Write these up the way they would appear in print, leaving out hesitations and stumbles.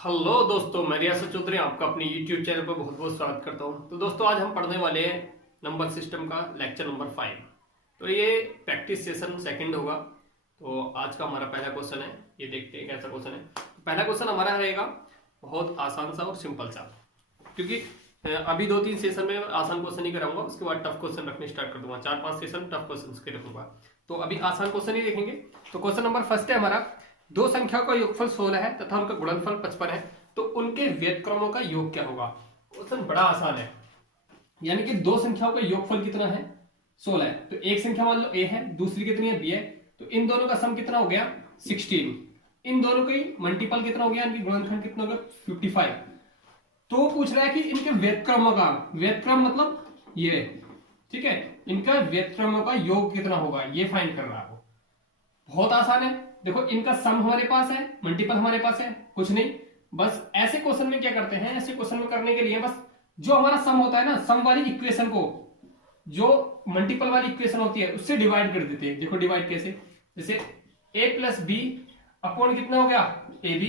Hello दोस्तों, मैं रियासत चौधरी आपका अपने YouTube चैनल पर बहुत बहुत स्वागत करता हूं। तो दोस्तों, आज हम पढ़ने वाले हैं नंबर सिस्टम का लेक्चर नंबर 5। तो ये प्रैक्टिस सेशन सेकंड होगा। तो आज का हमारा पहला क्वेश्चन है, ये देखते हैं कैसा क्वेश्चन है। पहला क्वेश्चन हमारा रहेगा बहुत आसान सा और सिंपल सा, क्योंकि अभी 2-3 सेशन में आसान क्वेश्चन ही कराऊंगा, उसके बाद टफ क्वेश्चन रखने स्टार्ट कर दूंगा। 4-5 सेशन टफ क्वेश्चन के रखूंगा। तो अभी आसान क्वेश्चन ही देखेंगे। तो क्वेश्चन नंबर फर्स्ट है हमारा, दो संख्याओं का योगफल 16 है तथा उनका गुणनफल 55 है, तो उनके व्यतक्रमों का योग क्या होगा। क्वेश्चन बड़ा आसान है। यानी कि दो संख्याओं का योगफल कितना है, 16 है। तो एक संख्या मान लो a है, दूसरी कितनी है b है। तो इन दोनों का सम कितना हो गया 16। इन दोनों का मल्टीपल कितना हो गया, इनकी गुणनखंड कितना हो गया 55। तो पूछ रहा है कि इनके व्यतक्रमों का, व्यतक्रम मतलब ये, ठीक है, इनका व्यतक्रमों का योग कितना होगा, ये फाइंड कर रहा है। बहुत आसान है। देखो, इनका सम हमारे पास है, मल्टीपल हमारे पास है, कुछ नहीं। बस ऐसे क्वेश्चन में क्या करते हैं, ऐसे क्वेश्चन में करने के लिए बस जो हमारा सम होता है ना, सम वाली इक्वेशन को जो मल्टीपल वाली इक्वेशन होती है उससे डिवाइड कर देते हैं। देखो डिवाइड कैसे, जैसे a प्लस बी अपॉन कितना हो गया ए बी।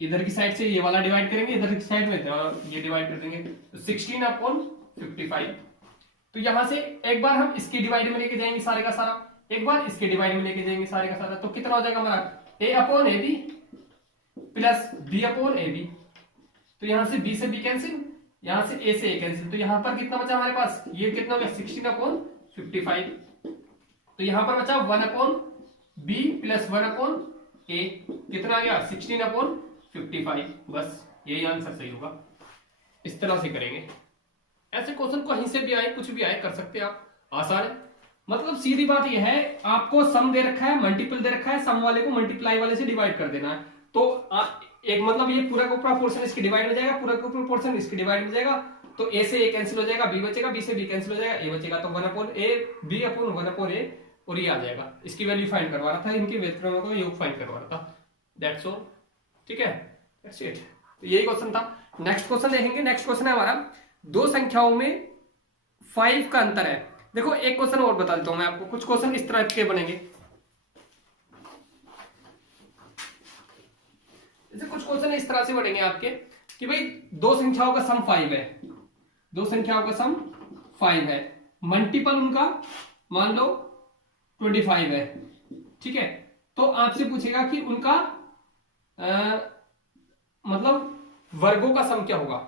इधर की साइड से ये वाला डिवाइड करेंगे, इधर की साइड में ये डिवाइड कर देंगे, तो 16 अपॉन 55। तो यहां से एक बार हम इसकी डिवाइड में लेके जाएंगे सारे का सारा, एक बार इसके डिवाइड में लेके जाएंगे सारे का सारा। तो कितना हो जाएगा हमारा a upon A B plus b upon A B. तो यहां से b से b कैंसिल, यहां से a से a कैंसिल। तो यहां पर कितना बचा हमारे पास, ये कितना हो गया 16 अपॉन 55। तो यहां पर बचा 1 upon b plus 1 upon a, कितना आ गया 16 अपॉन 55। बस यही आंसर सही होगा। इस तरह से करेंगे। ऐसे क्वेश्चन कहीं से भी आए, कुछ भी आए, कर सकते हैं आप, आसान है। मतलब सीधी बात यह है, आपको सम दे रखा है, मल्टीपल दे रखा है, सम वाले को मल्टीप्लाई वाले से डिवाइड कर देना है। तो एक मतलब ये पूरा का पूरा पोर्शन इसके डिवाइड में जाएगा, पूरा का पूरा पोर्शन इसके डिवाइड में जाएगा। तो a से a कैंसिल हो जाएगा, b बचेगा, b से b कैंसिल हो जाएगा, a बचेगा। तो 1 upon a, b upon 1 upon a, और ये आ जाएगा। इसकी वैल्यू फाइंड करवा रहा था, इनके व्यतक्रमों का योग फाइंड करवा रहा था। दैट्स ऑल, ठीक है, दैट्स इट। तो यही क्वेश्चन था। नेक्स्ट क्वेश्चन देखेंगे। नेक्स्ट क्वेश्चन है हमारा, दो संख्याओं में 5 का अंतर है। देखो एक क्वेश्चन और बता देता हूं मैं आपको, कुछ क्वेश्चन इस तरह के बनेंगे। जैसे कुछ क्वेश्चन इस तरह से बनेंगे आपके कि भाई दो संख्याओं का सम 5 है, दो संख्याओं का सम 5 है, मल्टीपल उनका मान लो 25 है, ठीक है। तो आपसे पूछेगा कि उनका मतलब वर्गों का सम क्या होगा,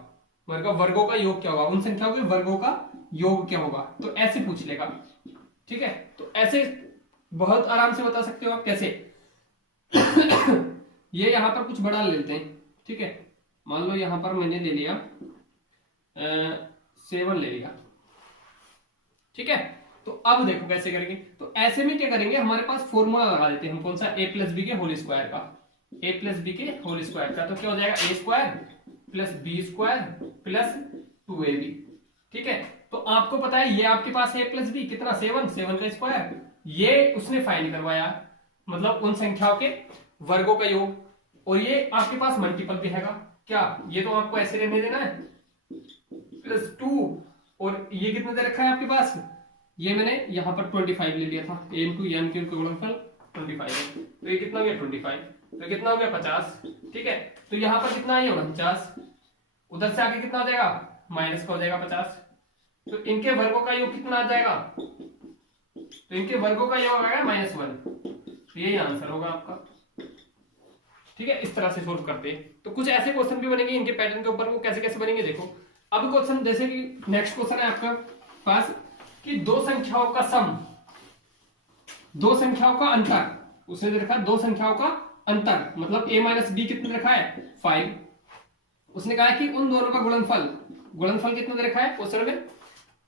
वर्गों का योग क्या होगा, उन संख्याओं के वर्गों का योग क्या होगा। तो ऐसे पूछ लेगा, ठीक है। तो ऐसे बहुत आराम से बता सकते हो आप कैसे। ये यहां पर कुछ बड़ा ले लेते हैं, ठीक है। मान लो यहां पर मैंने ले लिया 7 ले लिया, ठीक है। तो अब देखो कैसे करेंगे। तो ऐसे में क्या करेंगे, हमारे पास फॉर्मूला लगा देते हैं हम, कौन सा, a प्लस बी के होल स्क्वायर का, a प्लस बी के होल स्क्वायर का। तो क्या हो जाएगा a square plus B square plus 2ab, ठीक है। तो आपको पता है ये आपके पास है प्लस बी कितना 7 का स्क्वायर, ये उसने फाइंड करवाया, मतलब उन संख्याओं के वर्गों का योग। और ये आपके पास मल्टीपल भी हैगा क्या, ये तो आपको ऐसे रहने देना है प्लस 2, और ये कितना दे रखा है आपके पास, ये मैंने यहां पर 25 ले लिया था, a इंटू एम के गुणनफल 25 है। तो ये कितना हो गया 25, तो कितना हो गया 50, ठीक है। तो यहां पर कितना आई होगा 50, उधर से आगे कितना हो जाएगा माइनस का हो जाएगा 50। तो इनके वर्गों का योग कितना आ जाएगा, तो इनके वर्गों का योग आएगा -1। तो यही आंसर होगा आपका, ठीक है। इस तरह से सोल्व करते हैं। तो कुछ ऐसे क्वेश्चन भी बनेंगे इनके पैटर्न के ऊपर, वो कैसे कैसे बनेंगे देखो। अब क्वेश्चन जैसे कि नेक्स्ट क्वेश्चन है आपका पास कि दो संख्याओं का सम, दो संख्याओं का अंतर, उसने दे रखा दो संख्याओं का अंतर, मतलब a माइनस बी कितना रखा है 5। उसने कहा है कि उन दोनों का गुणनफल, गुणनफल कितना दे रखा है क्वेश्चन में,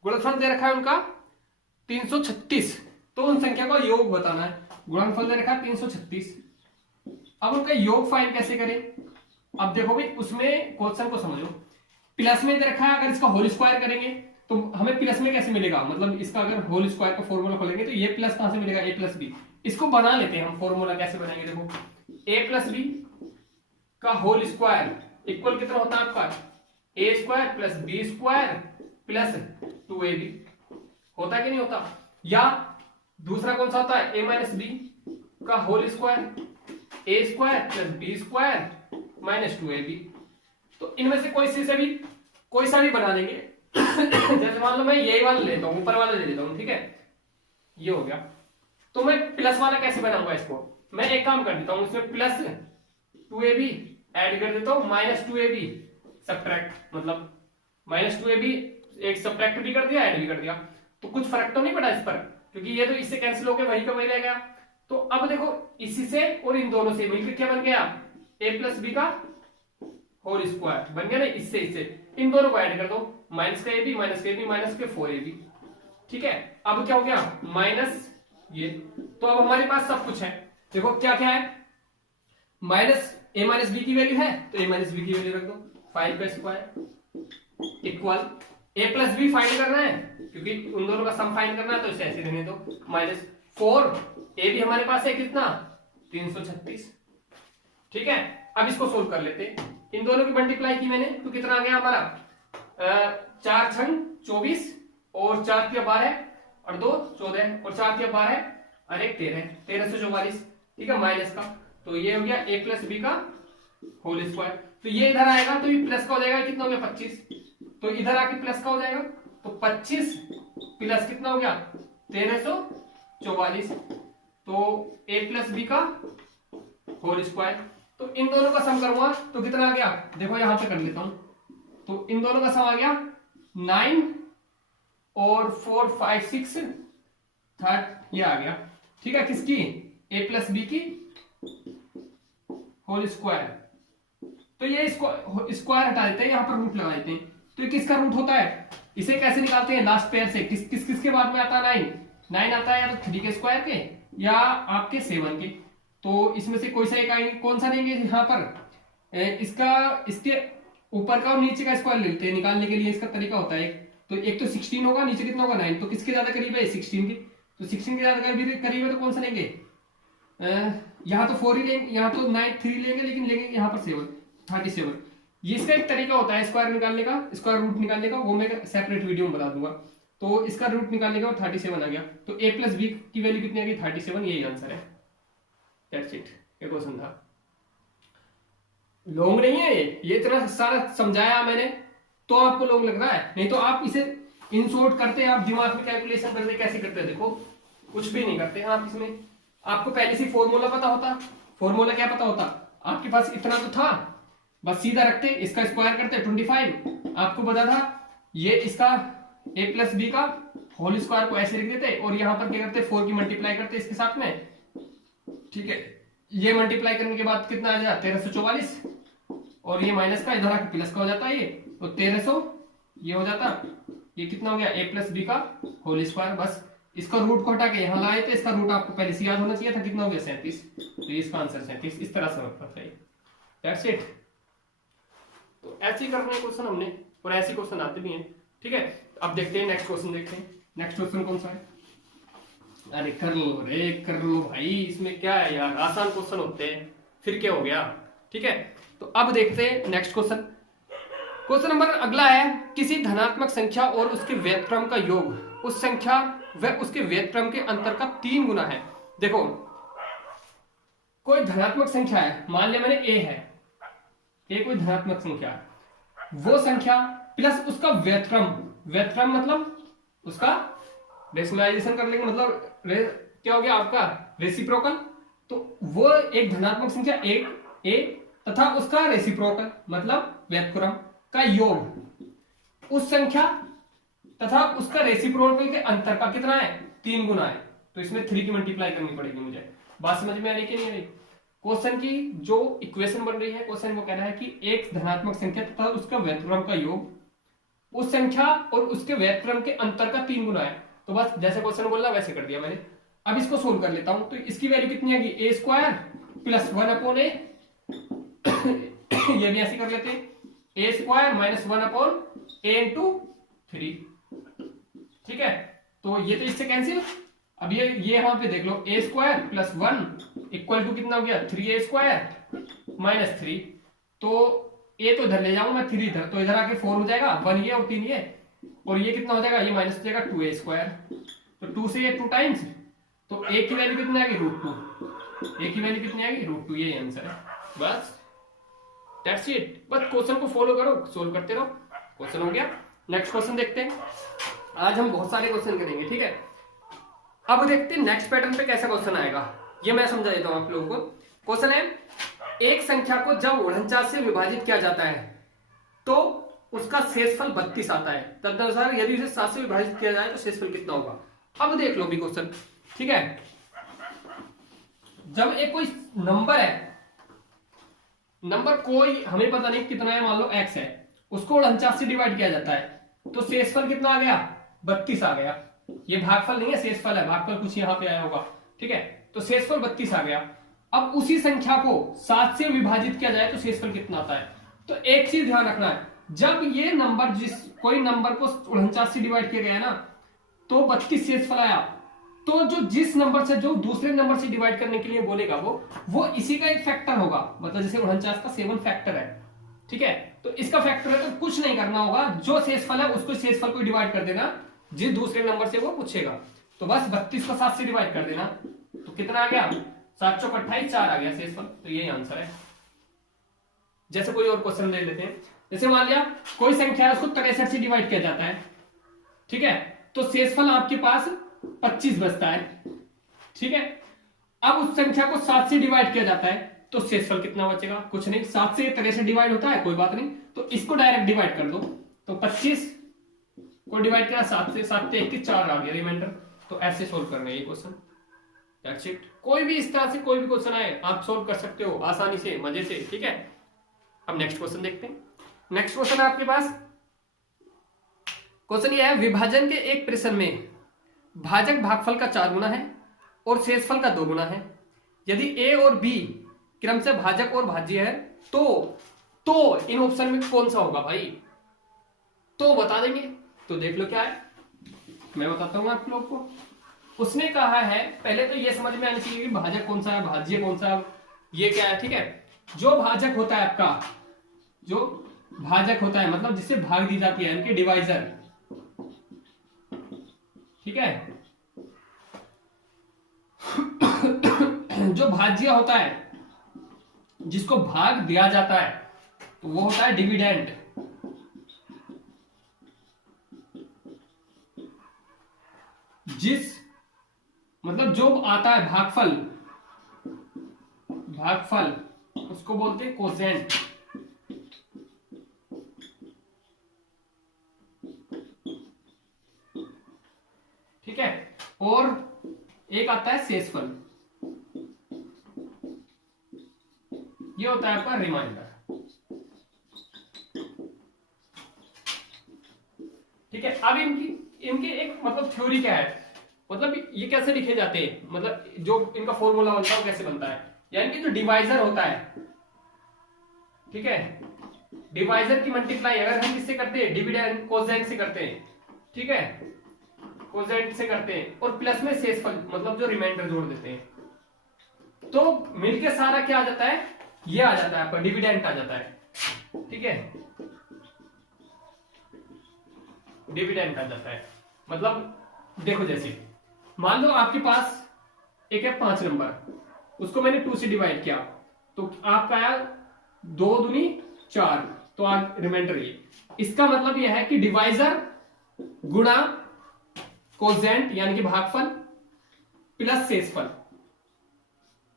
गुणनफल दे रखा है उनका 336। तो उन संख्या का योग बताना है, गुणनफल दे रखा है 336। अब उनका योग फाइंड कैसे करें। अब देखो भाई, उसमें क्वेश्चन को समझो, प्लस में दे रखा है, अगर इसका होल स्क्वायर करेंगे तो हमें प्लस में कैसे मिलेगा, मतलब इसका अगर होल स्क्वायर का फॉर्मूला खोलेंगे तो ये प्लस कहां से मिलेगा, a प्लस बी। इसको बना लेते हैं हम, फॉर्मूला कैसे बनाएंगे देखो, a प्लस बी का होल स्क्वायर इक्वल कितना होता है आपका a square plus B square plus 2ab, होता है कि नहीं होता। या दूसरा कौन सा होता है, a माइनस बी का whole square, a square plus B square minus 2ab। तो इनमें से कोई सा भी बना लेंगे। जैसे मान लो मैं यही वाला लेता हूँ, ऊपर वाला ले लेता हूँ, ठीक है, ये हो गया। तो मैं प्लस वाला कैसे बनाऊंगा इसको, मैं एक काम कर देता हूँ, इसमें प्लस 2ab ऐड कर देता हूँ, माइनस 2ab सब्ट्रैक्ट, मतलब माइनस 2ab एक सब्ट्रैक्ट भी कर दिया, ऐड भी कर दिया। तो कुछ फर्क तो नहीं पड़ा इस पर, क्योंकि ये तो इससे कैंसिल होकर वही का वही रह गया। तो अब देखो इसी से और इन दोनों से मिलकर क्या बन गया, a प्लस बी का होल स्क्वायर बन गया ना। इससे इन दोनों को ऐड कर दो, माइनस का ए बी माइनस का ए बी माइनस के 4ab, ठीक है। अब क्या हो गया, माइनस ये। तो अब हमारे पास सब कुछ है, देखो क्या क्या है, माइनस ए माइनस बी की वैल्यू है तो ए माइनस बी की वैल्यू रख दो, 5 का स्क्वायर इक्वल ए प्लस बी फाइंड करना है, क्योंकि उन दोनों का सम फाइंड करना है, तो इसे ऐसे रहने दो, माइनस 4 ए भी हमारे पास है कितना 336, ठीक है। अब इसको सोल्व कर लेते हैं, इन दोनों की मल्टीप्लाई की मैंने तो कितना आ गया हमारा 4 छंग 24 और 4 तिया 12 और 2 14 और 4 तिया 12 और 1 13 1344, ठीक है, माइनस का। तो ये हो गया a प्लस बी का होल स्क्वायर। तो ये इधर आएगा तो ये प्लस का हो जाएगा, कितना हो गया 25, तो इधर आके प्लस का हो जाएगा, तो 25 प्लस कितना हो गया 1344, तो a प्लस बी का होल स्क्वायर। तो इन दोनों का सम करूंगा तो कितना आ गया, देखो यहां पे कर लेता हूं, तो इन दोनों का सम आ गया 9 और 4 5 6 थर्ड, ये आ गया, ठीक है, किसकी a प्लस बी की होल स्क्वायर। तो ये स्क्वायर हटा देते हैं, यहां पर रूट लगा देते हैं। तो ये किसका रूट होता है, इसे कैसे निकालते हैं, लास्ट पेयर से, किसके बाद में आता है 9 आता है, या तो 3 के स्क्वायर के या आपके 7 के। तो इसमें से कोई सा एक आएंगे, कौन सा लेंगे यहाँ पर, इसके ऊपर का और नीचे का स्क्वायर लेते हैं निकालने के लिए, इसका तरीका होता है तो एक तो 16 होगा, नीचे कितना होगा 9, तो किसके ज्यादा करीब है 16 के, तो 16 के ज्यादा करीब है तो कौन सा लेंगे, यहाँ तो 4 ही लेंगे, यहाँ तो 9 3 लेंगे, लेकिन लेंगे यहाँ पर 7 37। ये इसका एक तरीका होता है स्क्वायर निकालने का, स्क्वायर रूट निकालने का, वो मैं सेपरेट वीडियो में बता दूंगा। तो इसका रूट निकालने का 37 आ गया, तो a प्लस बी की वैल्यू कितनी आ गई 37, यही आंसर है। दैट्स इट, ये क्वेश्चन था, लॉन्ग नहीं है ये इतना सारा समझाया मैंने तो आपको लॉन्ग लग रहा है, नहीं तो आप इसे इन शॉर्ट करते, आप दिमाग में कैलकुलेशन करते कैसे करते हैं, देखो कुछ भी नहीं करते हैं आप इसमें। आपको पहले से फॉर्मूला पता होता, फॉर्मूला क्या पता होता, आपके पास इतना तो था, बस सीधा रखते, इसका स्क्वायर करते 25, आपको पता था ये इसका a प्लस बी का होल स्क्वायर को ऐसे लिख देते, और यहाँ पर क्या करते 4 की मल्टीप्लाई करते इसके साथ में, ठीक है। ये मल्टीप्लाई करने के बाद कितना आ जाता 1344, और ये माइनस का इधर आके प्लस का हो जाता है, ये तो 1300 ये हो जाता, ये कितना हो गया a प्लस बी का होल स्क्वायर। बस इसका रूट को हटा के यहाँ लाए थे, इसका रूट आपको पहले से याद होना चाहिए था, कितना हो गया 37, तो इसका आंसर 37, इस तरह से होता है। That's it. तो ऐसे ही करना है क्वेश्चन हमने, और ऐसे क्वेश्चन आते भी हैं, ठीक है। अब देखते हैं नेक्स्ट क्वेश्चन, देखते हैं नेक्स्ट क्वेश्चन कौन सा है। अरे कर लो भाई, इसमें क्या है यार, आसान क्वेश्चन होते हैं, फिर क्या हो गया, ठीक है। तो अब देखते हैं नेक्स्ट क्वेश्चन। क्वेश्चन नंबर अगला है, किसी धनात्मक संख्या और उसके व्युत्क्रम का योग उस संख्या व उसके व्युत्क्रम के अंतर का 3 गुना है। देखो कोई धनात्मक संख्या है, मान लिया मैंने a है, a कोई धनात्मक संख्या है, वो संख्या प्लस उसका व्युत्क्रम मतलब उसका रेशनलाइजेशन कर लेंगे, मतलब क्या हो गया आपका रेसिप्रोकल। तो वो एक धनात्मक संख्या a तथा उसका रेसिप्रोकल मतलब व्युत्क्रम का योग उस संख्या तथा उसका रेसिप्रोकल के अंतर का कितना है 3 गुना है। तो इसमें 3 की मल्टीप्लाई करनी पड़ेगी मुझे। बात समझ में आ रही कि नहीं आ रही। क्वेश्चन की जो इक्वेशन बन रही है, क्वेश्चन वो कह रहा है कि एक धनात्मक संख्या तथा उसका व्युत्क्रम का योग उस संख्या और उसके व्युत्क्रम के अंतर का 3 गुना है। तो बस जैसे क्वेश्चन बोल रहा वैसे कर दिया मैंने। अब इसको सोल्व कर लेता हूं। तो इसकी वैल्यू कितनी आएगी, ए स्क्वायर प्लस 1/a ये भी ऐसे कर लेते हैं, ए स्क्वायर माइनस 1/a इंटू 3, ठीक है। तो ये तो इससे कैंसिल। अब ये यहां पे देख लो, ए स्क्वायर प्लस 1 इक्वल टू कितना हो गया 3a स्क्वायर माइनस 3। तो ए तो इधर ले जाऊंगा मैं, 3 इधर, तो इधर आके 4 हो जाएगा, 1 ये और 3 ये, और ये कितना हो जाएगा, ये माइनस हो जाएगा 2a स्क्वायर। तो 2 से ये 2 टाइम्स, तो a की वैल्यू कितनी आएगी √2, a की वैल्यू कितनी आएगी √2, ये आंसर है। बस दैट्स इट। बस क्वेश्चन को फॉलो करो, सोल्व करते रहो, क्वेश्चन हो गया। नेक्स्ट क्वेश्चन देखते हैं। आज हम बहुत सारे क्वेश्चन करेंगे, ठीक है। अब देखते हैं नेक्स्ट पैटर्न पे कैसा क्वेश्चन आएगा, ये मैं समझा देता हूं आप लोगों को। क्वेश्चन है, एक संख्या को जब 49 से विभाजित किया जाता है तो उसका शेषफल 32 आता है, तदनुसार यदि उसे 7 से विभाजित किया जाए तो शेषफल कितना होगा। अब देख लो भी क्वेश्चन, ठीक है। जब एक कोई नंबर है, नंबर कोई हमें पता नहीं कितना है, मान लो x है, उसको 49 से डिवाइड किया जाता है तो शेषफल कितना आ गया, 32 आ गया। ये भागफल नहीं है, शेषफल है, भागफल कुछ यहाँ पे आया होगा, ठीक है। तो शेषफल 32 आ गया। अब उसी संख्या को 7 से विभाजित किया जाए तो शेषफल कितना आता है। तो एक चीज ध्यान रखना है, जब ये नंबर कोई नंबर को 49 से डिवाइड किया गया ना तो 32 शेषफल आया, तो जो जिस नंबर से जो दूसरे नंबर से डिवाइड करने के लिए बोलेगा वो इसी का एक फैक्टर होगा। मतलब जैसे 49 का 7 फैक्टर है, ठीक है, तो इसका फैक्टर है, तो कुछ नहीं करना होगा, जो शेषफल है उसको शेषफल को डिवाइड कर देना जिस दूसरे नंबर से वो पूछेगा। तो बस 32 को 7 से डिवाइड कर देना, तो कितना आ गया, 7 चौक 28, 4 आ गया शेषफल। तो यही आंसर है। जैसे कोई और क्वेश्चन ले लेते हैं, जैसे मान लिया कोई संख्या है उसको 63 से डिवाइड किया जाता है, ठीक है, तो शेषफल आपके पास 25 बचता है, ठीक है। अब उस संख्या को 7 से डिवाइड किया जाता है तो शेषफल कितना बचेगा, कुछ नहीं, 7 से 63 डिवाइड होता है, कोई बात नहीं, तो इसको डायरेक्ट डिवाइड कर दो। तो 25 को डिवाइड करा 7 से, 7 से 21, 4 आ गया रिमाइंडर। तो ऐसे सोल्व करना है ये क्वेश्चन, दैट्स इट। कोई भी इस तरह से कोई भी क्वेश्चन आए आप सोल्व कर सकते हो आसानी से, मजे से, ठीक है। अब नेक्स्ट क्वेश्चन देखते हैं। नेक्स्ट क्वेश्चन है आपके पास, क्वेश्चन ये है, विभाजन के एक प्रश्न में भाजक भागफल का 4 गुना है और शेषफल का 2 गुना है। यदि ए और बी क्रमशः भाजक और भाज्य है तो इन ऑप्शन में कौन सा होगा भाई, तो बता देंगे। तो देख लो क्या है, मैं बताता हूं आप लोग को। उसने कहा है, पहले तो ये समझ में आनी चाहिए कि भाजक कौन सा है, भाज्य कौन सा है, ये क्या है, ठीक है। जो भाजक होता है आपका, जो भाजक होता है मतलब जिससे भाग दी जाती है, इनके डिवाइजर, ठीक है। जो भाज्य होता है जिसको भाग दिया जाता है तो वो होता है डिविडेंड। जिस मतलब जो आता है भागफल, भागफल उसको बोलते हैं कोसेंट, ठीक है। और एक आता है शेषफल, ये होता है आपका रिमाइंडर, ठीक है। अब इनकी एक मतलब थ्योरी क्या है, मतलब ये कैसे लिखे जाते हैं, मतलब जो इनका फॉर्मूला बनता है वो कैसे बनता है। यानी कि जो डिवाइजर होता है, ठीक है, डिवाइजर की मल्टीप्लाई अगर हम किससे करते हैं, डिविडेंड कोसेंट से करते हैं, ठीक है, कोसेंट से करते हैं, और प्लस में शेषफल मतलब जो रिमाइंडर जोड़ देते हैं, तो मिलके सारा क्या आ जाता है, ये आ जाता है आपका डिविडेंड आ जाता है, ठीक है, डिविडेंड आ जाता है। मतलब देखो जैसे मान लो आपके पास एक है 5 नंबर, उसको मैंने 2 से डिवाइड किया तो आपका आया 2 दूनी 4, तो आज रिमाइंडर ये। इसका मतलब यह है कि डिवाइजर गुणा कोसेंट यानी कि भागफल प्लस शेषफल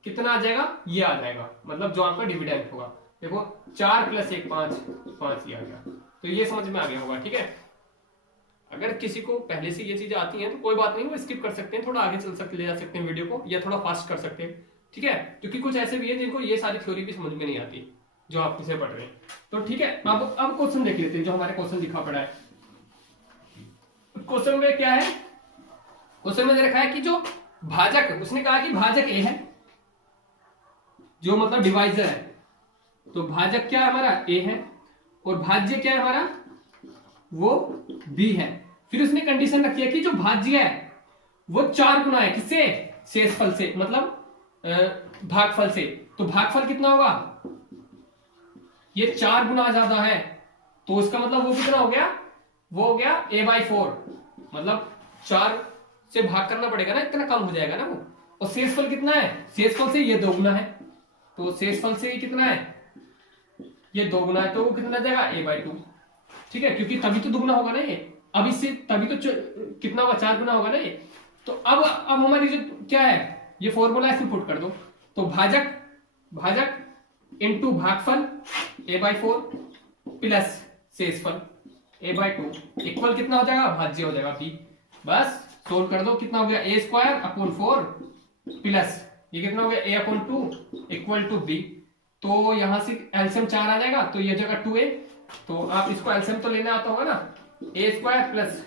कितना आ जाएगा, ये आ जाएगा, मतलब जो आपका डिविडेंड होगा। देखो 4 + 1 5, 5 ये आ गया। तो ये समझ में आ गया होगा, ठीक है। अगर किसी को पहले से ये चीजें आती हैं तो कोई बात नहीं, वो स्किप कर सकते हैं, थोड़ा आगे चल सकते ले जा सकते हैं वीडियो को, या थोड़ा फास्ट कर सकते हैं, ठीक है। क्योंकि कुछ ऐसे भी है जिनको ये सारी थ्योरी भी समझ में नहीं आती जो आप इसे पढ़ रहे हैं। तो ठीक है, अब क्वेश्चन देख लेते हैं जो हमारे क्वेश्चन लिखा पड़ा है। क्वेश्चन में क्या है, क्वेश्चन में रखा है कि जो भाजक, उसने कहा कि भाजक ए है, जो मतलब डिवाइजर है, तो भाजक क्या है हमारा, ए है, और भाज्य क्या है हमारा, वो बी है। फिर उसने कंडीशन रखी है कि जो भाज्य है वो 4 गुना है, किससे, शेषफल से, मतलब भागफल से। तो भागफल कितना होगा, ये 4 गुना ज्यादा है, तो उसका मतलब वो कितना हो गया, वो हो गया a/4, मतलब 4 से भाग करना पड़ेगा ना, इतना कम हो जाएगा ना वो। और शेषफल कितना है, शेषफल से ये 2 गुना है, तो शेषफल से कितना है ये 2 गुना है तो वो कितना जाएगा a/2। ठीक है, क्योंकि तभी तो दुगना होगा ना ये, अब इससे तभी तो कितना होगा, 4 गुना होगा ना ये। तो अब हमारी जो क्या है ये फॉर्मूला इसमें पुट कर दो, तो भाजक इंटू भागफल a/4 प्लस शेषफल a/2 इक्वल कितना हो जाएगा, भाज्य हो जाएगा b। बस सोल्व कर दो, कितना हो गया a²/4 प्लस ये कितना हो गया a/2 इक्वल टू b। तो यहां से एलसीएम 4 आ जाएगा, तो ये जगह 2a, तो आप इसको एलसीएम तो लेने आता होगा ना, a² plus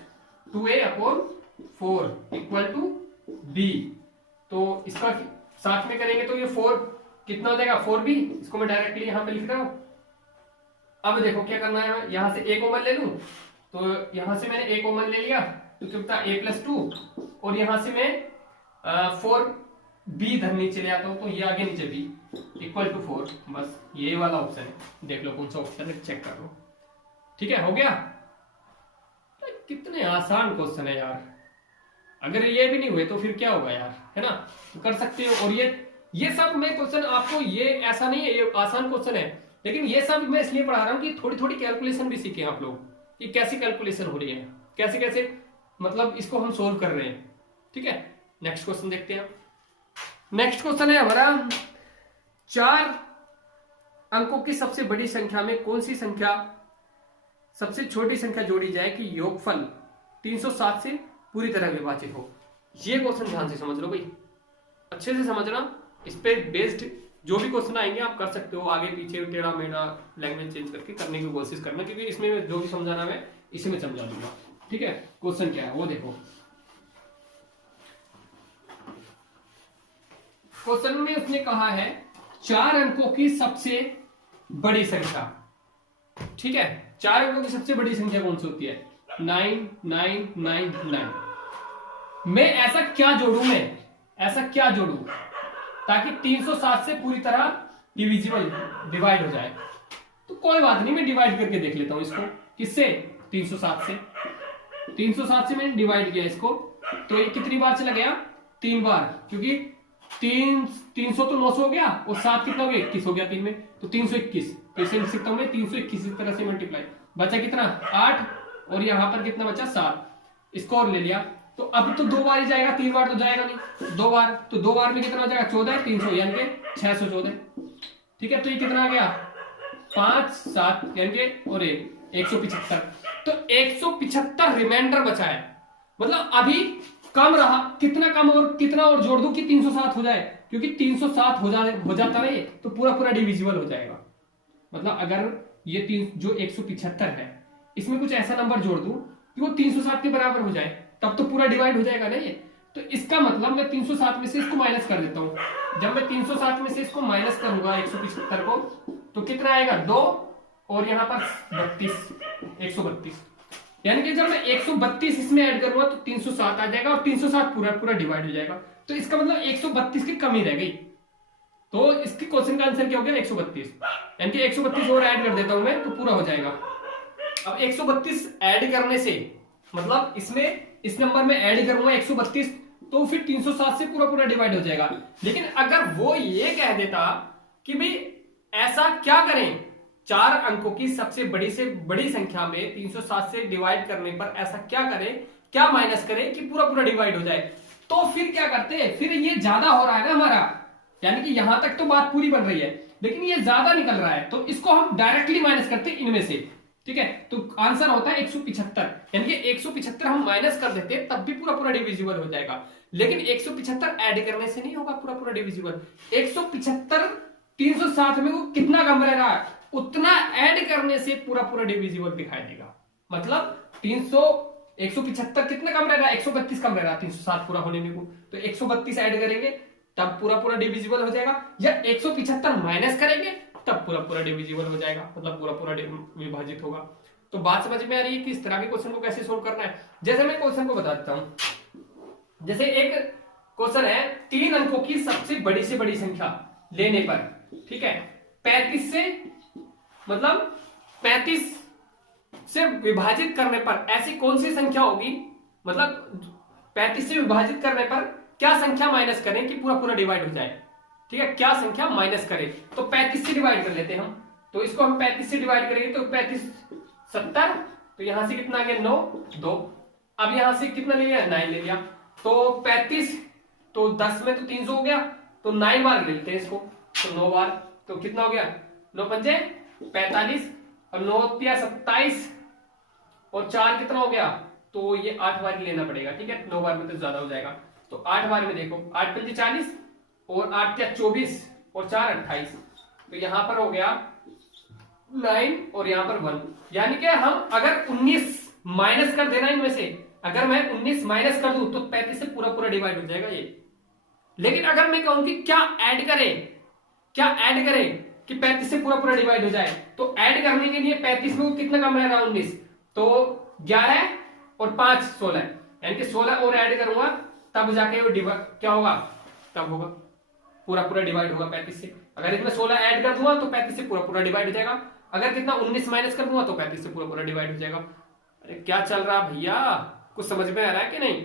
2a/4 equal to b। तो इसका साथ में करेंगे तो ये 4 कितना हो जाएगा 4b, इसको मैं डायरेक्टली यहां पे लिख रहा हूं। अब देखो क्या करना है, यहां से a कॉमन ले लूं, तो यहां से मैंने a कॉमन ले लिया तो कितना a+2, और यहां से मैं 4b धर नीचे ले आता हूं, तो ये आगे नीचे b इक्वल टू 4। बस ये वाला ऑप्शन है, देख लो कौन सा ऑप्शन है, चेक कर लो। ठीक है, हो गया। कितने आसान क्वेश्चन है यार, अगर ये भी नहीं हुए तो फिर क्या होगा यार, है ना, तो कर सकते हो। और ये सब मैं क्वेश्चन आपको, ये ऐसा नहीं है ये आसान क्वेश्चन है, लेकिन ये सब मैं इसलिए पढ़ा रहा हूं कि थोड़ी थोड़ी कैलकुलेशन भी सीखें आप लोग, कि कैसी कैलकुलेशन हो रही है, कैसे कैसे मतलब इसको हम सोल्व कर रहे हैं। ठीक है, नेक्स्ट क्वेश्चन देखते हैं। नेक्स्ट क्वेश्चन है हमारा, 4 अंकों की सबसे बड़ी संख्या में कौन सी संख्या सबसे छोटी संख्या जोड़ी जाए कि योगफल 307 से पूरी तरह विभाजित हो। ये क्वेश्चन ध्यान से समझ लो भाई, अच्छे से समझना, इस पे बेस्ड जो भी क्वेश्चन आएंगे आप कर सकते हो, आगे पीछे टेढ़ा मेढ़ा लैंग्वेज चेंज करके करने की कोशिश करना, क्योंकि इसमें जो भी समझाना है इसी में समझा दूंगा। ठीक है, क्वेश्चन क्या है वो देखो। क्वेश्चन में उसने कहा है 4 अंकों की सबसे बड़ी संख्या। ठीक है, 4 अंकों की सबसे बड़ी संख्या कौन सी होती है, 9999। मैं ऐसा क्या जोड़ू ताकि 307 से पूरी तरह डिवाइड हो जाए। तो कोई बात नहीं, मैं डिवाइड करके देख लेता हूं इसको, किससे, 307 से। 307 से मैंने डिवाइड किया इसको, तो ये कितनी बार चला गया, 3 बार, क्योंकि 300 तो 900 हो गया, और 7 कितना हो गया, 21 हो गया 3 में, तो 321। तो इसे लिख सकता हूं मैं 321 इस तरह से मल्टीप्लाई, बचा कितना 8, और यहां पर कितना बचा 7, इसको और ले लिया। तो अब तो 2 बार ही जाएगा, 3 बार तो जाएगा नहीं, 2 बार, तो 2 बार में कितना हो जाएगा 14, 300 यानी कि 614। ठीक है, तो ये कितना आ गया 5 7 यानी कि और 175। तो 175 रिमाइंडर बचा है, मतलब अभी कम रहा, कितना कम और कितना और जोड़ दूं कि 307 हो जाए, क्योंकि 307 हो जाता है तो पूरा डिविजिबल हो जाएगा। मतलब अगर ये जो 175 है इसमें कुछ ऐसा नंबर जोड़ दूं कि वो 307 के बराबर हो जाए, तब तो पूरा डिवाइड हो जाएगा ना ये। तो इसका मतलब मैं 307 में से इसको माइनस कर देता हूं। जब मैं 307 में से इसको माइनस करूंगा 175 को, तो कितना आएगा 2, और यहां पर 32, 132। यानी कि जब मैं 132 इसमें ऐड करूंगा तो 307 आ जाएगा, और 307 पूरा डिवाइड हो जाएगा। तो इसका मतलब 132 की कमी रह गई। तो इसके क्वेश्चन का आंसर क्या हो गया 132, यानी कि 132 और ऐड कर देता हूं मैं तो पूरा हो जाएगा। अब 132 ऐड करने से मतलब इसमें इस नंबर में ऐड करूंगा 132, तो फिर 307 से पूरा डिवाइड हो जाएगा। लेकिन अगर वो ये कह देता कि भाई ऐसा क्या करें, 4 अंकों की सबसे बड़ी से बड़ी संख्या में 307 से डिवाइड करने पर ऐसा क्या करें, क्या माइनस करें कि पूरा डिवाइड हो जाए, तो फिर क्या करते, फिर ये ज्यादा हो रहा है ना हमारा, यानी कि यहां तक तो बात पूरी बन रही है, लेकिन ये ज्यादा निकल रहा है, तो इसको हम डायरेक्टली माइनस करते हैं इनमें से। ठीक है, तो आंसर होता है 175, यानी कि 175 हम माइनस कर देते हैं तब भी पूरा डिविजिबल हो जाएगा। लेकिन 175 ऐड करने से नहीं होगा पूरा डिविजिबल। 175 307 में वो कितना कम रह रहा है, उतना ऐड करने से पूरा डिविजिबल दिखाई देगा। मतलब 175 कितना कम रह रहा है, 132 कम रह रहा है 307 पूरा होने में को, तो 132 ऐड करेंगे तब पूरा डिविजिबल हो जाएगा, या 175 माइनस करेंगे तब पूरा डिविजिबल हो जाएगा, मतलब पूरा विभाजित होगा। तो बात समझ में आ रही है कि इस तरह के क्वेश्चन को कैसे सोल्व करना है। जैसे मैं क्वेश्चन को बता देता हूं, जैसे एक क्वेश्चन है 3 अंकों की सबसे बड़ी से बड़ी संख्या लेने पर, ठीक है, 35 से मतलब 35 से विभाजित करने पर ऐसी कौन सी संख्या होगी, मतलब 35 से विभाजित करने पर क्या संख्या माइनस करें कि पूरा डिवाइड हो जाए। ठीक है, क्या संख्या माइनस करें, तो 35 से डिवाइड कर लेते हैं हम। तो इसको हम 35 से डिवाइड करेंगे तो 35 70, तो यहां से कितना आ गया 9 2। अब यहां से कितना ले लिया 9 ले लिया, तो 35, तो 10 में तो 300 हो गया, तो 9 बार ले लेते हैं इसको, तो 9 बार, तो कितना हो गया 9 पंजे 45 और 9 तिया 27 और 4 कितना हो गया, तो ये 8 बार ही लेना पड़ेगा, ठीक है 9 बार में तो ज्यादा हो जाएगा। तो 8 बार में देखो 8 पंजे 40 और 8 तिया 24 और 4 28, तो यहां पर हो गया 9 और यहां पर 1, यानी कि हम अगर 19 माइनस कर देना इनमें से, अगर मैं 19 माइनस कर दूं तो 35 से पूरा पूरा डिवाइड हो जाएगा ये। लेकिन अगर मैं कहूं कि क्या ऐड करें कि 35 से पूरा पूरा डिवाइड हो जाए, तो ऐड करने के लिए 35 में कितना कम रह रहा 19, तो 11 और 5 16, यानी कि 16 और ऐड करूंगा तब जाके वो क्या होगा, तब होगा पूरा पूरा डिवाइड होगा 35 से। अगर इसमें 16 ऐड कर दूंगा तो 35 से पूरा पूरा डिवाइड हो जाएगा, अगर कितना 19 माइनस कर दूंगा तो 35 से पूरा पूरा डिवाइड हो जाएगा। अरे क्या चल रहा भैया, कुछ समझ में आ रहा है कि नहीं,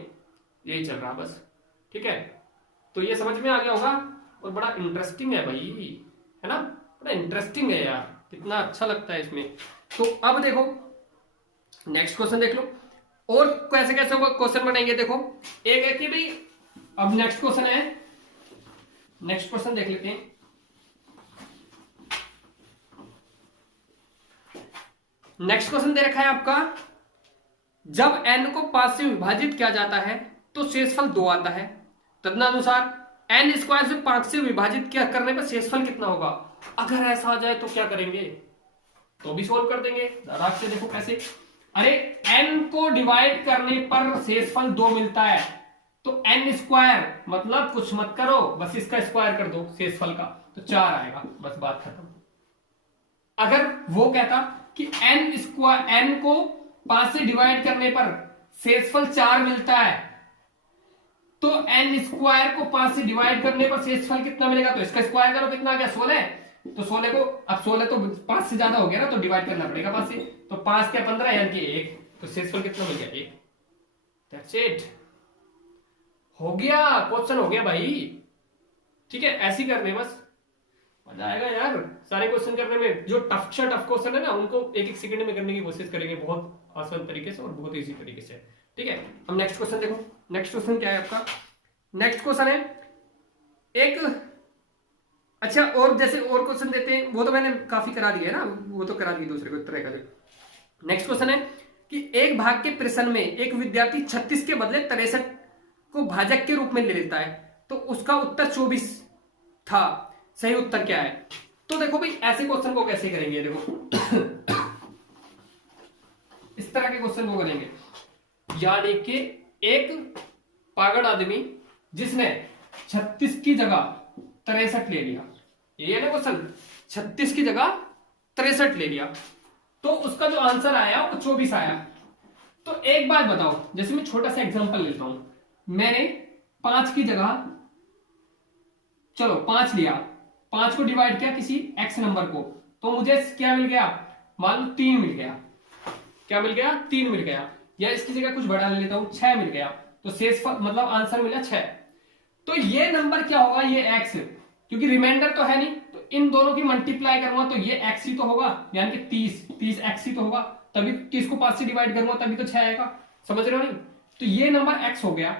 यही चल रहा बस, ठीक है। तो ये समझ में आ गया होगा और बड़ा इंटरेस्टिंग है भाई, है ना, बड़ा इंटरेस्टिंग है यार, कितना अच्छा लगता है इसमें। तो अब देखो नेक्स्ट क्वेश्चन देख लो, और कैसे कैसे क्वेश्चन बनाएंगे। देखो एक है कि भाई, अब नेक्स्ट क्वेश्चन है, नेक्स्ट क्वेश्चन देख लेते हैं। नेक्स्ट क्वेश्चन दे रखा है आपका, जब n को 5 से विभाजित किया जाता है तो शेषफल 2 आता है, तदनुसार n स्क्वायर से 5 से विभाजित किया करने पर शेषफल कितना होगा। अगर ऐसा आ जाए तो क्या करेंगे, तो भी सोल्व कर देंगे दादा से। देखो कैसे, अरे n को डिवाइड करने पर शेषफल 2 मिलता है, तो n स्क्वायर मतलब कुछ मत करो, बस इसका स्क्वायर कर दो शेषफल का, तो 4 आएगा, बस बात खत्म। अगर वो कहता कि n को 5 से डिवाइड करने पर शेषफल 4 मिलता है, तो n स्क्वायर को 5 से डिवाइड करने पर शेषफल कितना मिलेगा, तो इसका स्क्वायर करो, कितना आ गया 16, तो 16 को, अब 16 तो 5 से ज्यादा हो गया ना, तो डिवाइड करना पड़ेगा 5 से, तो 5 क्या 15 यानी कि 1, तो शेषफल कितना मिल गया 1। दैट्स इट, हो गया क्वेश्चन, हो गया भाई, ठीक है। ऐसे ही करने बस, मजा आएगा यार सारे क्वेश्चन करने में। जो टफ क्वेश्चन है ना, उनको एक एक सेकंड में करने की कोशिश करेंगे, बहुत आसान तरीके से और बहुत इजी तरीके से, ठीक है। अब नेक्स्ट क्वेश्चन देखो, नेक्स्ट क्वेश्चन क्या है आपका, नेक्स्ट क्वेश्चन है एक, अच्छा और जैसे और क्वेश्चन देते हैं, वो तो मैंने काफी करा दिया है ना, वो तो करा दिया दूसरे को तरह का। नेक्स्ट क्वेश्चन है कि एक भाग के प्रश्न में एक विद्यार्थी 36 के बदले 63 को भाजक के रूप में ले लेता है, तो उसका उत्तर 24 था, सही उत्तर क्या है। तो देखो भाई ऐसे क्वेश्चन को कैसे करेंगे, देखो इस तरह के क्वेश्चन को करेंगे, यानी कि एक पागल आदमी जिसने 36 की जगह 63 ले लिया, ये है ना क्वेश्चन, 36 की जगह 63 ले लिया, तो उसका जो आंसर आया वो 24 आया। तो एक बात बताओ, जैसे मैं छोटा सा एग्जांपल लेता हूं, मैंने 5 की जगह, चलो 5 लिया, 5 को डिवाइड किया किसी x नंबर को, तो मुझे क्या मिल गया, मान लो 3 मिल गया, क्या मिल गया 3 मिल गया, या इसकी जगह कुछ बड़ा ले लेता हूं 6 मिल गया, तो शेषफल मतलब आंसर मिला 6। तो ये नंबर क्या होगा, ये x, क्योंकि रिमाइंडर तो है नहीं, तो इन दोनों की मल्टीप्लाई करूंगा तो ये x ही तो होगा, यानी कि 30 x ही तो होगा, तभी 30 को 5 से डिवाइड करूंगा तभी तो 6 आएगा, समझ रहे हो नहीं। तो ये नंबर x हो गया,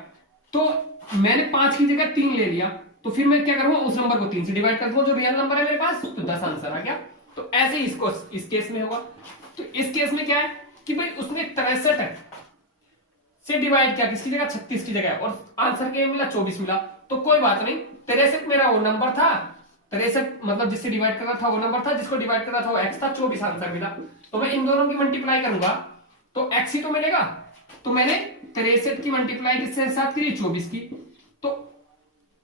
तो मैंने 5 की जगह 3 ले लिया, तो फिर मैं क्या करूंगा, उस नंबर को 3 से डिवाइड कर दूंगा जो रियल नंबर है मेरे पास, तो 10 आंसर आ गया। तो ऐसे ही इसको इस केस में होगा। तो इस केस में क्या है कि भाई उसने 63 से डिवाइड किया किसकी जगह, 36 की जगह, और आंसर क्या मिला 24 मिला, तो कोई बात नहीं, 63 मेरा वो नंबर था, 63 मतलब जिससे डिवाइड कर रहा था वो नंबर था, जिसको डिवाइड कर रहा था वो x था, 24 आंसर मिला। तो मैं इन दोनों की मल्टीप्लाई करूंगा तो x ही तो मिलेगा, तो मैंने 63 की मल्टीप्लाई किसके साथ करी, 24 की, तो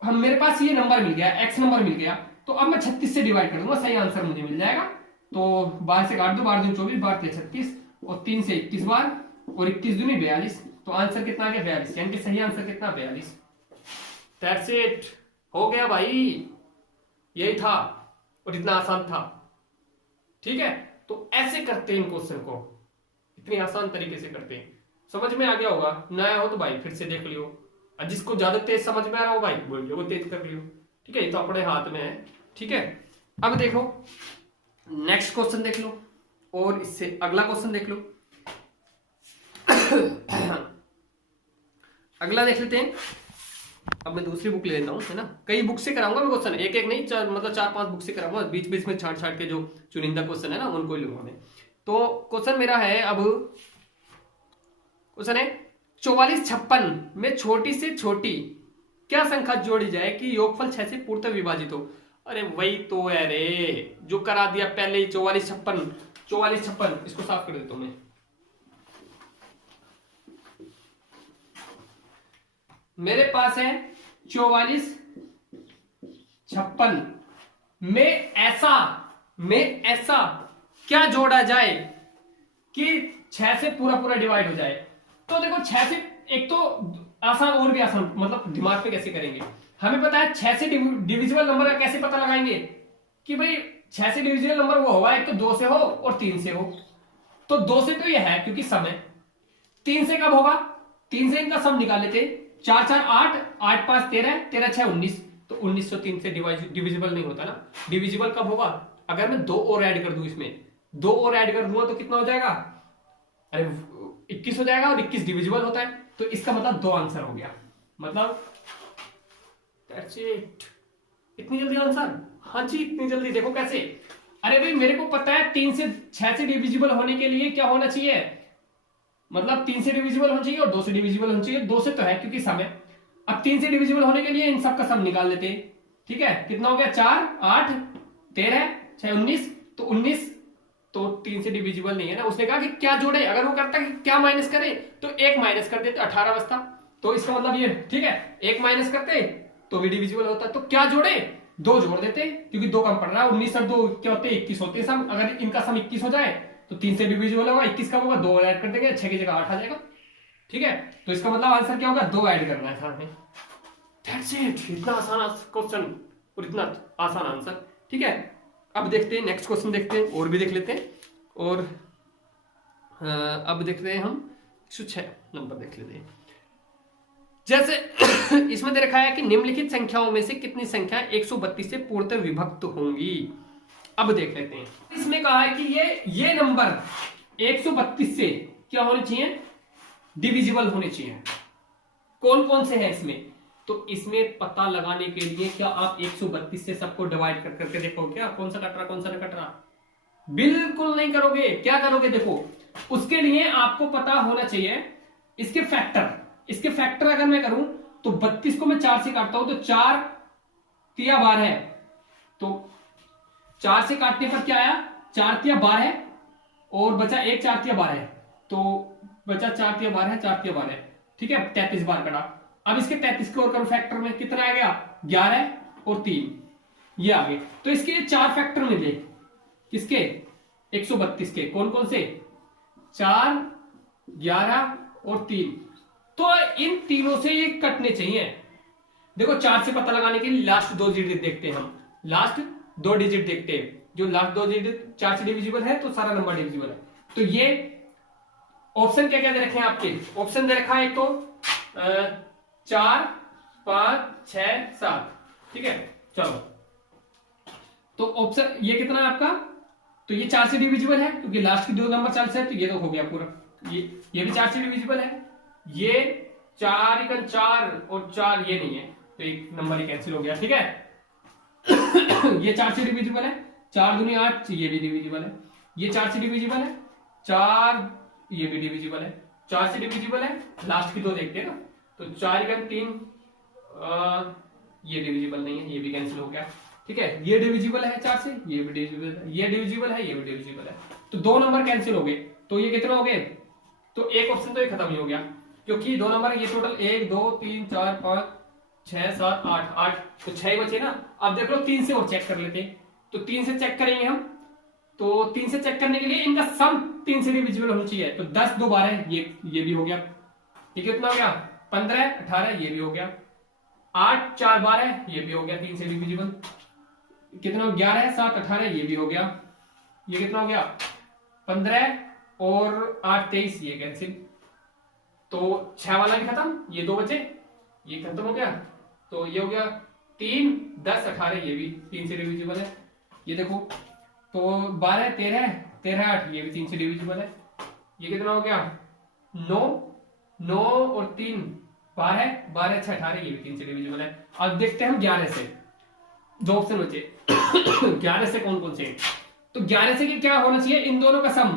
हम मेरे पास ये नंबर मिल गया, x नंबर मिल गया। तो अब मैं 36 से डिवाइड कर दूंगा, सही आंसर मुझे मिल जाएगा। तो बाहर से काट दो, 12 दूनी 24, 12 तिया 36 और 3 से 21 बार, और 21 दूनी 42, तो आंसर कितना आ गया 42, यानी कि सही आंसर कितना 42। दैट्स इट, हो गया भाई, यही था, और इतना आसान था, ठीक है। तो ऐसे करते हैं इन क्वेश्चन को, इतनी आसान तरीके से करते हैं। समझ में आ गया होगा, नया हो तो भाई फिर से देख लियो, और जिसको ज्यादा तेज समझ में आ रहा हो भाई वीडियो को तेज कर लियो, ठीक है, ये तो अपने हाथ में है, ठीक है। अब देखो नेक्स्ट क्वेश्चन देख लो और इससे अगला क्वेश्चन देख लो। अगला देख लेते हैं। अब मैं दूसरी बुक ले लेता हूँ, है ना, कई बुक से कराऊंगा मैं क्वेश्चन, एक एक नहीं, मतलब 4-5 बुक से कराऊंगा, बीच बीच में छाट छाट के जो चुनिंदा क्वेश्चन है ना उनको ही लूंगा मैं। तो क्वेश्चन मेरा है, अब क्वेश्चन है 44-56 में छोटी से छोटी क्या संख्या जोड़ी जाए कि योगफल 6 से पूर्णतः विभाजित हो। अरे वही तो है रे, जो करा दिया पहले ही। 44-56 इसको साफ कर देता हूं मैं। मेरे पास है 44-56 में ऐसा क्या जोड़ा जाए कि 6 से पूरा पूरा डिवाइड हो जाए। तो देखो 6 से, एक तो आसान और भी आसान, मतलब दिमाग पे कैसे करेंगे। हमें पता है 6 से डिविजिबल नंबर कैसे पता लगाएंगे कि भाई 6 से डिविजिबल नंबर वो होगा, एक तो 2 से हो और 3 से हो। तो 2 से तो ये है क्योंकि सम है। 3 से कब होगा, 3 से इनका सम निकाल लेते। 4-4 8, 8-5 13, 13-6 19। तो 19 तो 3 से डिविजिबल नहीं होता ना। डिविजिबल कब होगा, अगर मैं 2 और ऐड कर दूं, इसमें 2 और ऐड कर दूंगा तो कितना हो जाएगा, अरे 21 हो जाएगा, और 21 डिविजिबल होता है। तो इसका मतलब 2 आंसर हो गया, मतलब दैट्स इट। इतनी जल्दी आंसर? हाँ जी इतनी जल्दी। देखो कैसे, अरे भाई मेरे को पता है 3 से 6 से डिविजिबल होने के लिए क्या होना चाहिए, मतलब 3 से डिविजिबल होना चाहिए और 2 से डिविजिबल होना चाहिए। 2 से तो है क्योंकि सम है। अब 3 से डिविजिबल होने के लिए इन सब का सम निकाल लेते हैं। ठीक है, कितना हो गया, 4 8 13 6 19। तो 19 तो 3 से डिविजिबल नहीं है ना। उसने कहा कि क्या जोड़े, अगर वो करता कि क्या माइनस करे तो 1 माइनस कर देते, 18 बचता। तो इसका मतलब ये, ठीक है, 1 माइनस करते तो भी डिविजिबल होता। तो क्या जोड़े, 2 जोड़ देते क्योंकि 2 कम पड़ रहा है। 19 और 2 क्या होते हैं, 21 होते हैं सम। अगर इनका सम 21 हो जाए तो 3 से डिविजिबल होगा, 21 कम होगा, 2 ऐड कर देंगे, 6 की जगह 8 आ जाएगा। ठीक है, तो इसका मतलब आंसर क्या होगा, 2 ऐड करना है साथ में। That's it. इतना आसान क्वेश्चन और इतना आसान आंसर। ठीक है, अब देखते हैं नेक्स्ट क्वेश्चन, देखते हैं और भी देख लेते हैं। और अब देखते हैं हम 106 नंबर देख लेते हैं। जैसे इसमें दे रखा है कि निम्नलिखित संख्याओं में से कितनी संख्या 132 से पूर्णतः विभक्त होंगी। अब देख लेते हैं। इसमें कहा है कि ये नंबर 132 से क्या होने चाहिए, डिविजिबल होने चाहिए। कौन कौन से हैं इसमें, तो इसमें पता लगाने के लिए क्या आप 132 से सबको डिवाइड कर करके देखो, क्या कौन सा कट रहा कौन सा नहीं कट रहा। बिल्कुल नहीं करोगे। क्या करोगे, देखो उसके लिए आपको पता होना चाहिए इसके फैक्टर। इसके फैक्टर अगर मैं करूं तो 32 को मैं 4 से काटता हूं तो 4 तिया 12 है। तो 4 से काटने पर क्या आया, 4 तिया 12 है और बचा 1, 4 तिया 12 है। तो बचा 4 तिया 12 है, 4 तिया 12 है। ठीक है, 33 बार कटा। अब इसके 33 को और करो फैक्टर में, कितना आ गया, 11 और 3 ये आ गए। तो इसके 4 फैक्टर मिले किसके, 132 के। कौन कौन से, 4 11 और 3। तो इन तीनों से ये कटने चाहिए। देखो 4 से पता लगाने के लिए लास्ट 2 डिजिट देखते हैं हम, लास्ट 2 डिजिट देखते हैं। जो लास्ट 2 डिजिट 4 से डिविजिबल है तो सारा नंबर डिविजिबल है। तो ये ऑप्शन क्या क्या दे रखे हैं आपके, ऑप्शन दे रखा है एक तो 4 5 6 7। ठीक है, चलो तो ऑप्शन ये कितना है आपका, तो ये 4 से डिविजिबल है क्योंकि लास्ट की 2 नंबर 4 से है। तो ये तो हो गया पूरा, ये भी 4 से डिविजिबल है। ये 4 1 4 और 4 ये नहीं है तो एक नंबर ही कैंसिल हो गया। ठीक है ये 4 से डिविजिबल है, 4 दूनी 8, ये भी डिविजिबल है। ये 4 से डिविजिबल है, 4 ये भी डिविजिबल है, 4 से डिविजिबल है। लास्ट की 2 देखते हैं ना, तो 4 1 3 ये डिविजिबल नहीं है, ये भी कैंसिल हो गया। ठीक है, ये डिविजिबल है 4 से, ये भी डिविजिबल है, ये डिविजिबल है, ये भी डिविजिबल है। तो 2 नंबर कैंसिल हो गए। तो ये कितने हो गए, तो एक ऑप्शन तो ये खत्म ही हो गया क्योंकि 2 नंबर ये टोटल 1 2 3 4 5 6 7 8 8 तो 6 बचे ना। अब देख लो 3 से और चेक कर लेते हैं। तो 3 से चेक करेंगे हम, तो 3 से चेक करने के लिए इनका सम 3 से डिविजिबल होना चाहिए। तो 10 2 12 ये भी हो गया। ये कितना हो गया, 15 18 ये भी हो गया। 8 4 12 ये भी हो गया 3 से डिविजिबल। कितना, 11 7 18 ये भी हो गया। ये कितना हो गया, 15 और 8 23 ये कैंसिल। तो 6 वाला भी खत्म, ये 2 बचे, ये खत्म हो गया। तो ये हो गया 3 10 18 ये भी 3 से डिविजिबल है। ये देखो तो 12 13 13 8 ये भी 3 से डिविजिबल है। ये कितना हो गया 9 9 और 3 12 12 6 18 ये भी 3 से डिविजिबल है। अब देखते हैं हम 11 से, दो ऑप्शन बचे 11 से कौन कौन से हैं। तो 11 से क्या होना चाहिए, इन दोनों का सम,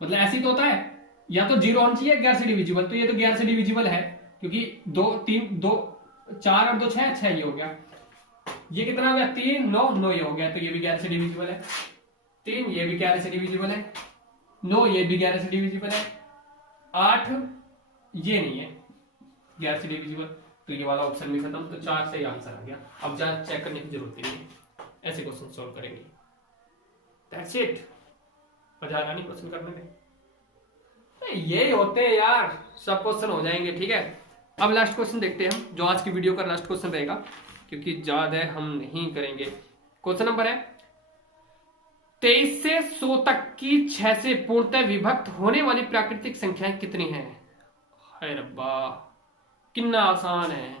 मतलब ऐसे ही तो होता है, या तो 0 होना चाहिए 11 से डिविजिबल, तो ये तो 11 से डिविजिबल है क्योंकि 2 3 2 4 और 2 6 6 ये हो गया। ये कितना हो गया 3 9 9 ये हो गया, तो ये भी 11 से डिविजिबल है। 3 ये भी 11 से डिविजिबल है। 9 ये भी 11 से डिविजिबल है। 8 ये नहीं है 11 से डिविजिबल, तो ये वाला ऑप्शन भी खत्म। तो 4 से ही आंसर आ गया। अब ज्यादा चेक करने की जरूरत ही नहीं, ऐसे क्वेश्चन सॉल्व करेंगे। That's it. मजा आ रहा नहीं क्वेश्चन करने में, यही होते हैं यार, सब क्वेश्चन हो जाएंगे। ठीक है, अब लास्ट क्वेश्चन देखते हैं हम, जो आज की वीडियो का लास्ट क्वेश्चन रहेगा क्योंकि ज्यादा हम नहीं करेंगे। क्वेश्चन नंबर है 23 से 100 तक की 6 से पूर्णतः विभक्त होने वाली प्राकृतिक संख्याएं कितनी हैं। हाय रब्बा, कितना आसान है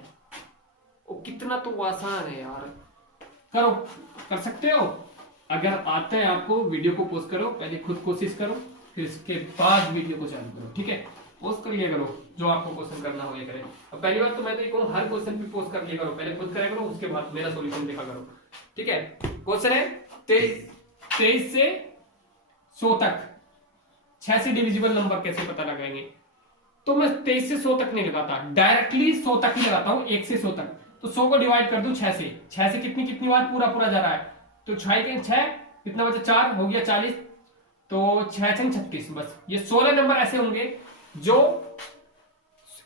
वो, कितना तो आसान है यार। करो, कर सकते हो। अगर आता है आपको, वीडियो को पोस्ट करो, पहले खुद कोशिश करो, फिर इसके बाद वीडियो को चालू करो। ठीक है, पोस्ट कर लिया करो, जो आपको क्वेश्चन करना हो ये करें। अब पहली बात तो मैं तो ये कहूँ, हर क्वेश्चन पे पोस्ट कर लिया करो, पहले खुद करा करो, उसके बाद मेरा सॉल्यूशन देखा करो। ठीक है, क्वेश्चन है 23 से 100 तक 6 से डिविजिबल नंबर कैसे पता लगाएंगे। तो मैं 23 से 100 तक नहीं लगाता, डायरेक्टली 100 तक ही लगाता हूं, 1 से 100 तक। तो 100 को डिवाइड कर दूं 6 से, 6 से कितनी बार पूरा जा रहा है, तो 6 के 6 कितना बचा 4 हो गया 40, तो 6 6 36। बस ये 16 नंबर ऐसे होंगे जो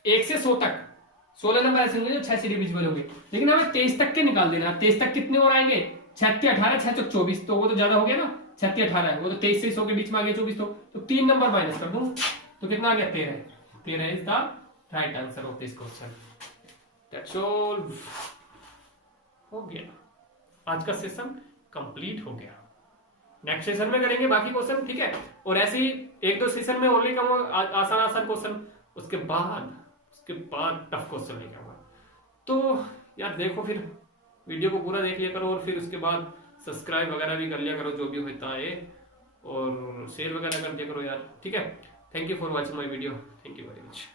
1 से 100 तक, 16 नंबर ऐसे होंगे जो 6 से डिविजिबल होंगे। लेकिन हमें 23 तक के निकाल देना। 23 तक कितने और आएंगे, 6 18 6 24, तो वो तो ज्यादा हो गया ना, 6 18 है वो, तो 23 से 100 के बीच में आ गया 24, तो 3 नंबर माइनस कर दूं, तो कितना आ गया 13। 13 is the right answer of this question. That's all, हो गया, आज का सेशन कंप्लीट हो गया। नेक्स्ट सेशन में करेंगे बाकी क्वेश्चन। ठीक है, और ऐसे ही 1-2 सेशन में ओनली कम आसान क्वेश्चन, उसके बाद टफ क्वेश्चन लेके आऊंगा। तो यार देखो, फिर वीडियो को पूरा देख लिया करो, और फिर उसके बाद सब्सक्राइब वगैरह भी कर लिया करो, जो भी होता है, और शेयर वगैरह कर दिया करो यार। ठीक है, thank you for watching my video, thank you very much.